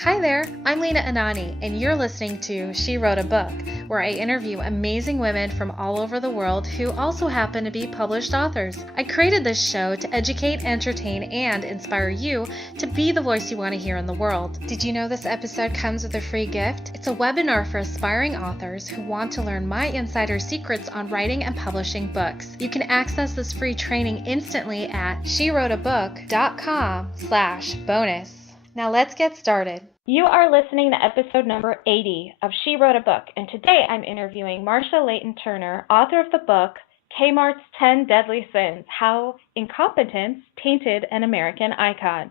Hi there, I'm Lena Anani, and you're listening to She Wrote a Book, where I interview amazing women from all over the world who also happen to be published authors. I created this show to educate, entertain, and inspire you to be the voice you want to hear in the world. Did you know this episode comes with a free gift? It's a webinar for aspiring authors who want to learn my insider secrets on writing and publishing books. You can access this free training instantly at SheWroteABook.com/bonus. Now let's get started. You are listening to episode number 80 of She Wrote a Book, and today I'm interviewing Marcia Layton Turner, author of the book Kmart's 10 Deadly Sins: How Incompetence Tainted an American Icon.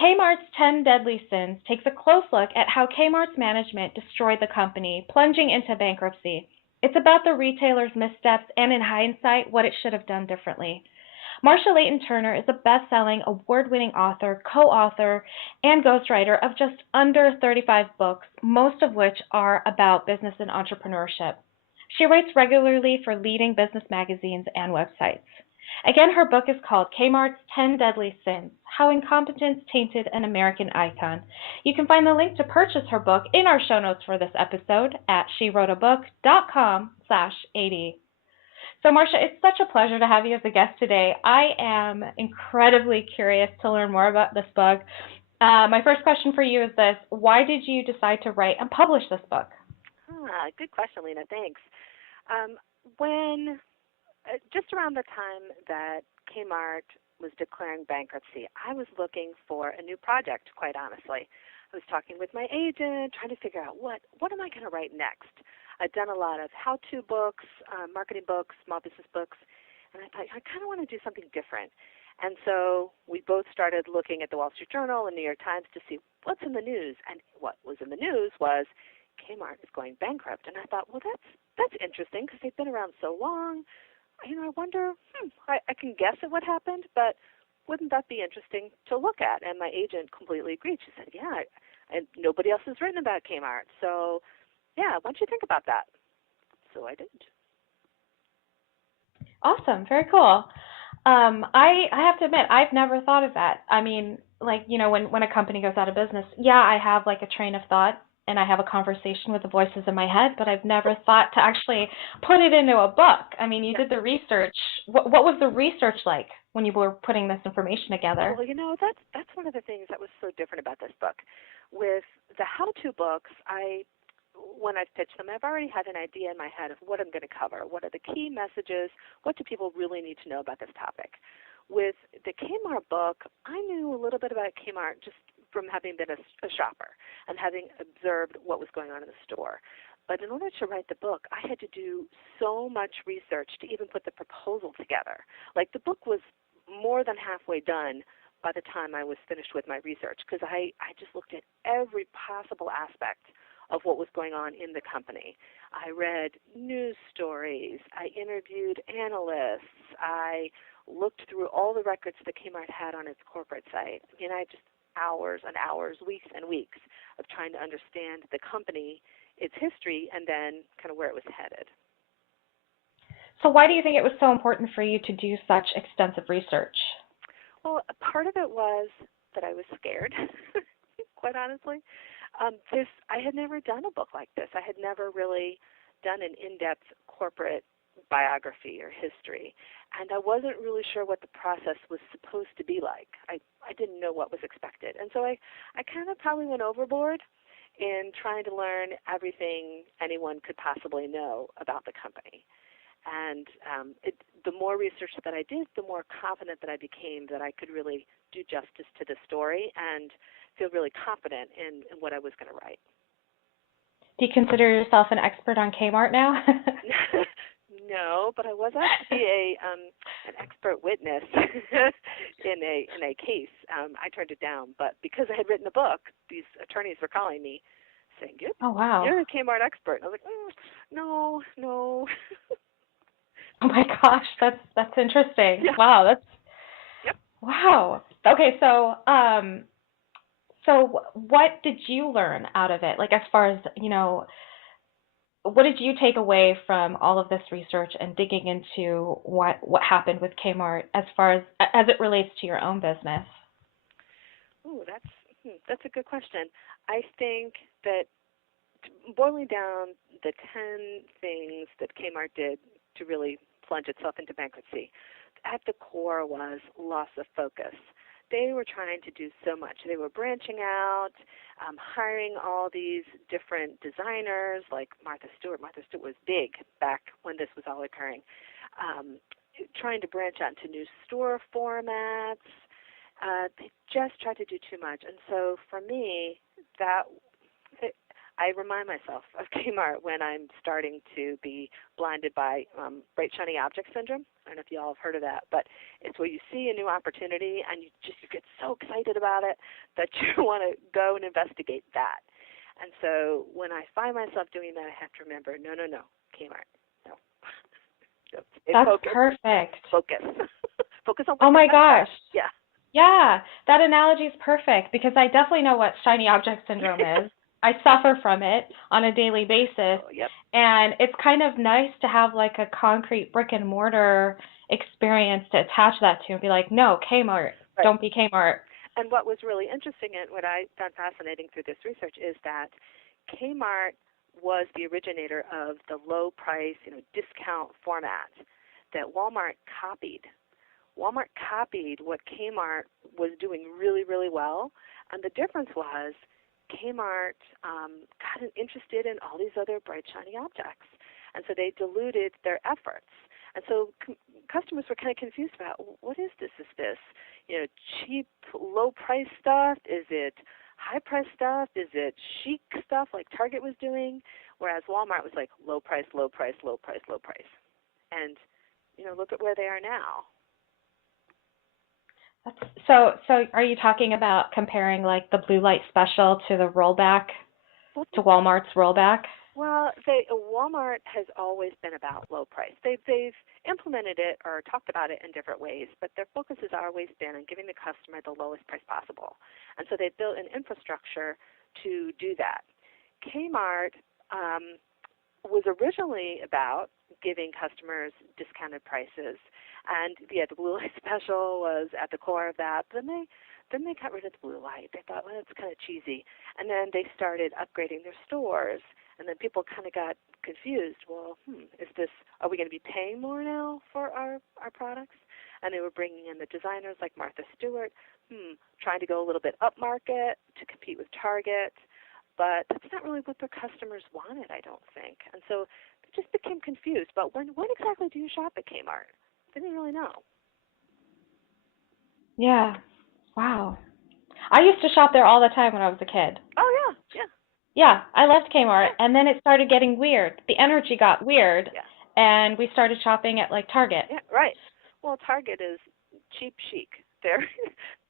Kmart's 10 Deadly Sins takes a close look at how Kmart's management destroyed the company, plunging into bankruptcy. It's about the retailer's missteps and, in hindsight, what it should have done differently. Marcia Layton Turner is a best-selling, award-winning author, co-author, and ghostwriter of just under 35 books, most of which are about business and entrepreneurship. She writes regularly for leading business magazines and websites. Again, her book is called Kmart's 10 Deadly Sins: How Incompetence Tainted an American Icon. You can find the link to purchase her book in our show notes for this episode at SheWroteABook.com/80. So, Marcia, it's such a pleasure to have you as a guest today. I am incredibly curious to learn more about this book. My first question for you is this: why did you decide to write and publish this book? Good question, Lena. Thanks. When just around the time that Kmart was declaring bankruptcy, I was looking for a new project, quite honestly. I was talking with my agent, trying to figure out what am I going to write next. I'd done a lot of how-to books, marketing books, small business books, and I thought, I kind of want to do something different. And so we both started looking at the Wall Street Journal and New York Times to see what's in the news. And what was in the news was Kmart is going bankrupt. And I thought, well, that's interesting because they've been around so long. I wonder, I can guess at what happened, but wouldn't that be interesting to look at? And my agent completely agreed. She said, yeah, and nobody else has written about Kmart. So yeah, why don't you think about that? So I did. Awesome. Very cool. I have to admit, I've never thought of that. I mean, when a company goes out of business, yeah, I have like a train of thought and I have a conversation with the voices in my head, but I've never thought to actually put it into a book. I mean, you did the research. What was the research like when you were putting this information together? Well, that's one of the things that was so different about this book. With the how-to books, when I've pitched them, I've already had an idea in my head of what I'm going to cover. What are the key messages? What do people really need to know about this topic? With the Kmart book, I knew a little bit about Kmart just from having been a shopper and having observed what was going on in the store. But in order to write the book, I had to do so much research to even put the proposal together. Like, the book was more than halfway done by the time I was finished with my research, because I just looked at every possible aspect of what was going on in the company. I read news stories. I interviewed analysts. I looked through all the records that Kmart had on its corporate site. I just hours and hours, weeks and weeks of trying to understand the company, its history, and then kind of where it was headed. So why do you think it was so important for you to do such extensive research? Well, a part of it was that I was scared, quite honestly. I had never done a book like this. I had never really done an in-depth corporate biography or history, and I wasn't really sure what the process was supposed to be like. I didn't know what was expected, and so I kind of probably went overboard in trying to learn everything anyone could possibly know about the company. And the more research that I did, the more confident that I became that I could really do justice to the story and feel really confident in what I was going to write. Do you consider yourself an expert on Kmart now? No, but I was actually an expert witness in a case. I turned it down, but because I had written a book, these attorneys were calling me saying, "Oh, wow, you're a Kmart expert." And I was like, no. Oh my gosh, that's interesting. Yeah. Wow, Yep. Wow. Okay, so what did you learn out of it? Like, as far as, what did you take away from all of this research and digging into what happened with Kmart as far as it relates to your own business? Ooh, That's a good question. I think that boiling down the 10 things that Kmart did to really plunge itself into bankruptcy, at the core was loss of focus. They were trying to do so much. They were branching out, hiring all these different designers like Martha Stewart. Martha Stewart was big back when this was all occurring. Trying to branch out into new store formats. They just tried to do too much. And so for me, I remind myself of Kmart when I'm starting to be blinded by bright, shiny object syndrome. I don't know if you all have heard of that, but it's where you see a new opportunity and you get so excited about it that you want to go and investigate that. And so when I find myself doing that, I have to remember, no, Kmart, no. That's perfect. Focus. Focus on what oh my gosh. Yeah. Yeah, that analogy is perfect because I definitely know what shiny object syndrome is. I suffer from it on a daily basis. Oh, yep. And it's kind of nice to have like a concrete brick and mortar experience to attach that to and be like, no, Kmart, right. Don't be Kmart. And what was really interesting and what I found fascinating through this research is that Kmart was the originator of the low price, discount format that Walmart copied. Walmart copied what Kmart was doing really, really well. And the difference was Kmart got interested in all these other bright, shiny objects. And so they diluted their efforts. And so customers were kind of confused about, what is this? Is this, cheap, low-price stuff? Is it high-price stuff? Is it chic stuff like Target was doing? Whereas Walmart was like low price, low price, low price, low price. And, look at where they are now. So are you talking about comparing like the blue light special to the rollback, to Walmart's rollback? Well, Walmart has always been about low price. They've implemented it or talked about it in different ways, but their focus has always been on giving the customer the lowest price possible. And so they built an infrastructure to do that. Kmart was originally about giving customers discounted prices, and the blue light special was at the core of that. But then they got rid of the blue light. They thought, well, it's kind of cheesy, and then they started upgrading their stores. And then people kind of got confused. Well, are we going to be paying more now for our products? And they were bringing in the designers like Martha Stewart, trying to go a little bit upmarket to compete with Target. But that's not really what their customers wanted, I don't think. And so they just became confused. But when exactly do you shop at Kmart? They didn't really know. Yeah. Wow. I used to shop there all the time when I was a kid. Oh, yeah. Yeah, I loved Kmart, and then it started getting weird. The energy got weird, and we started shopping at like Target. Yeah, right. Well, Target is cheap chic. They're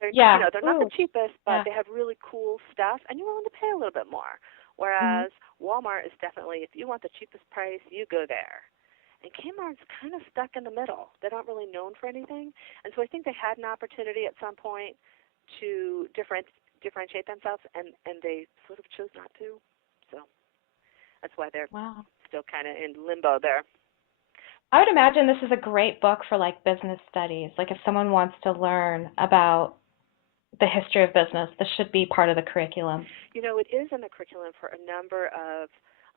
they're not the cheapest, but they have really cool stuff, and you're willing to pay a little bit more. Whereas Walmart is definitely, if you want the cheapest price, you go there. And Kmart's kind of stuck in the middle. They're not really known for anything, and so I think they had an opportunity at some point to differentiate themselves, and they sort of chose not to. So that's why they're still kind of in limbo there. I would imagine this is a great book for like business studies. Like if someone wants to learn about the history of business, this should be part of the curriculum. It is in the curriculum for a number of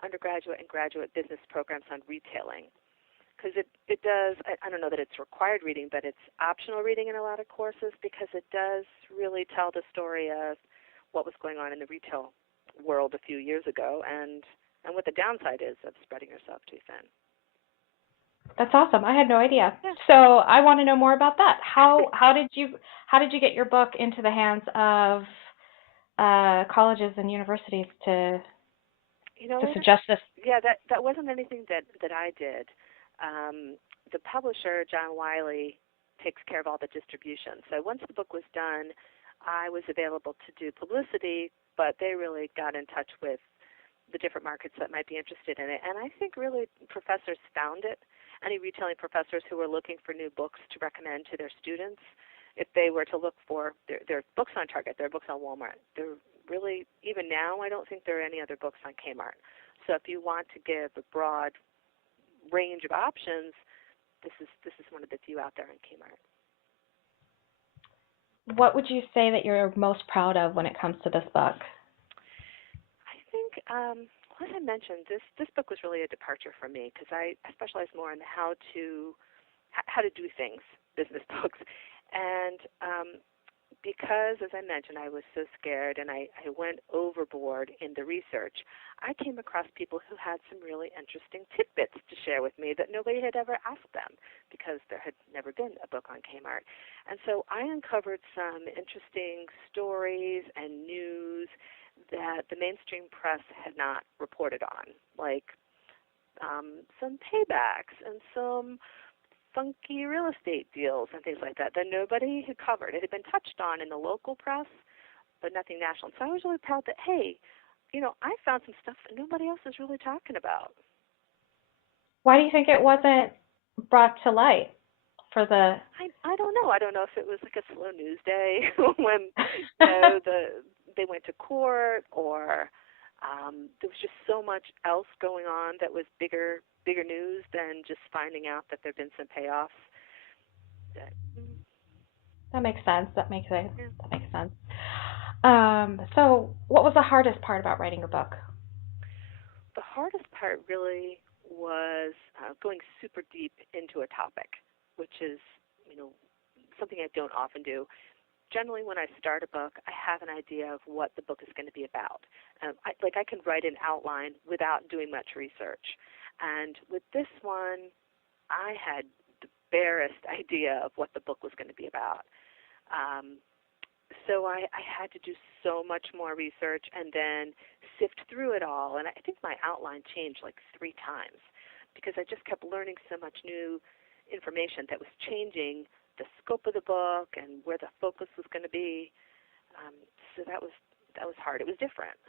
undergraduate and graduate business programs on retailing. Because it does, I don't know that it's required reading, but it's optional reading in a lot of courses because it does really tell the story of what was going on in the retail world a few years ago and what the downside is of spreading yourself too thin. That's awesome. I had no idea. Yeah. So I want to know more about that. How did you get your book into the hands of colleges and universities to suggest this? Yeah, that wasn't anything that I did. The publisher, John Wiley, takes care of all the distribution. So once the book was done, I was available to do publicity, but they really got in touch with the different markets that might be interested in it. And I think really professors found it. Any retailing professors who were looking for new books to recommend to their students, if they were to look for their books on Target, their books on Walmart, they're really, even now, I don't think there are any other books on Kmart. So if you want to give a broad range of options, this is one of the few out there on Kmart. What would you say that you're most proud of when it comes to this book? I think, as I mentioned, this book was really a departure for me because I specialize more in how to do things, business books, and because, as I mentioned, I was so scared and I went overboard in the research, I came across people who had some really interesting tidbits to share with me that nobody had ever asked them because there had never been a book on Kmart. And so I uncovered some interesting stories and news that the mainstream press had not reported on, like some paybacks and some funky real estate deals and things like that nobody had covered. It had been touched on in the local press, but nothing national. So I was really proud that, hey, I found some stuff that nobody else is really talking about. Why do you think it wasn't brought to light for the... I don't know. I don't know if it was like a slow news day when they went to court, or there was just so much else going on that was bigger news than just finding out that there have been some payoffs. That makes sense. That makes sense. Yeah. That makes sense. So what was the hardest part about writing your book? The hardest part really was going super deep into a topic, which is, something I don't often do. Generally, when I start a book, I have an idea of what the book is going to be about. I can write an outline without doing much research. And with this one, I had the barest idea of what the book was going to be about. So I had to do so much more research and then sift through it all. And I think my outline changed like 3 times because I just kept learning so much new information that was changing the scope of the book and where the focus was going to be. So that was hard. It was different.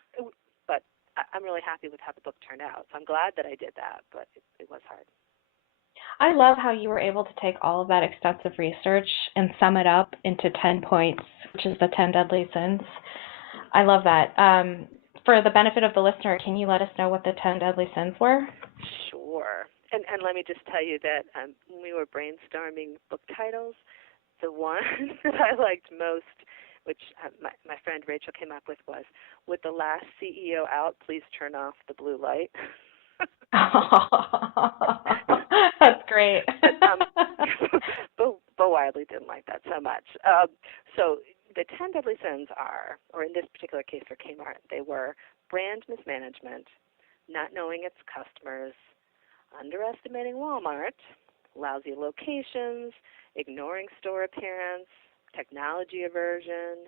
But I'm really happy with how the book turned out. So I'm glad that I did that, but it was hard. I love how you were able to take all of that extensive research and sum it up into 10 points, which is the 10 deadly sins. I love that. For the benefit of the listener, can you let us know what the 10 deadly sins were? Sure. And let me just tell you that when we were brainstorming book titles, the one that I liked most, which my friend Rachel came up with, was, "With the last CEO out, please turn off the blue light." That's great. Bo Wiley didn't like that so much. So the 10 deadly sins are, or in this particular case for Kmart, they were brand mismanagement, not knowing its customers, underestimating Walmart, lousy locations, ignoring store appearance, technology aversion,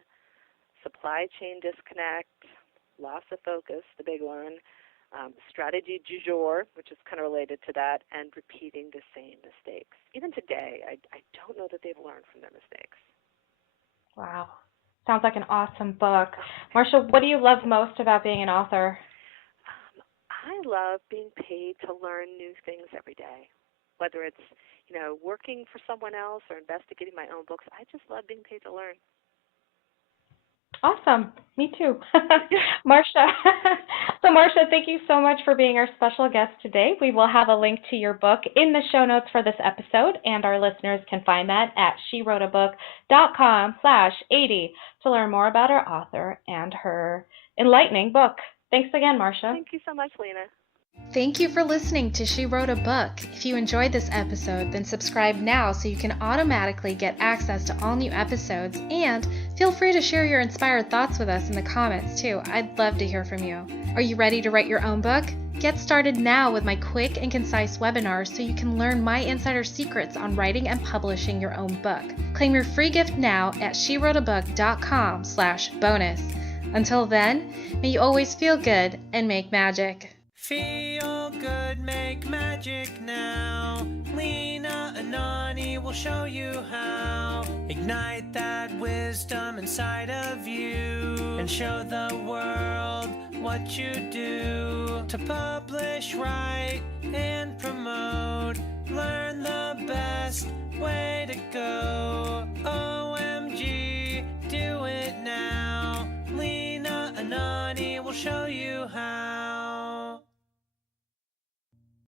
supply chain disconnect, loss of focus, the big one, strategy du jour, which is kind of related to that, and repeating the same mistakes. Even today, I don't know that they've learned from their mistakes. Wow. Sounds like an awesome book. Marcia, what do you love most about being an author? I love being paid to learn new things every day, whether it's, working for someone else or investigating my own books. I just love being paid to learn. Awesome. Me too. Marcia. So Marcia, thank you so much for being our special guest today. We will have a link to your book in the show notes for this episode, and our listeners can find that at SheWroteABook.com/80 to learn more about our author and her enlightening book. Thanks again, Marcia. Thank you so much, Lena. Thank you for listening to She Wrote a Book. If you enjoyed this episode, then subscribe now so you can automatically get access to all new episodes, and feel free to share your inspired thoughts with us in the comments too. I'd love to hear from you. Are you ready to write your own book? Get started now with my quick and concise webinars so you can learn my insider secrets on writing and publishing your own book. Claim your free gift now at SheWroteABook.com/bonus. Until then, may you always feel good and make magic. Feel good, make magic now. Lena, Anani will show you how. Ignite that wisdom inside of you and show the world what you do. To publish, write, and promote, learn the best way to go.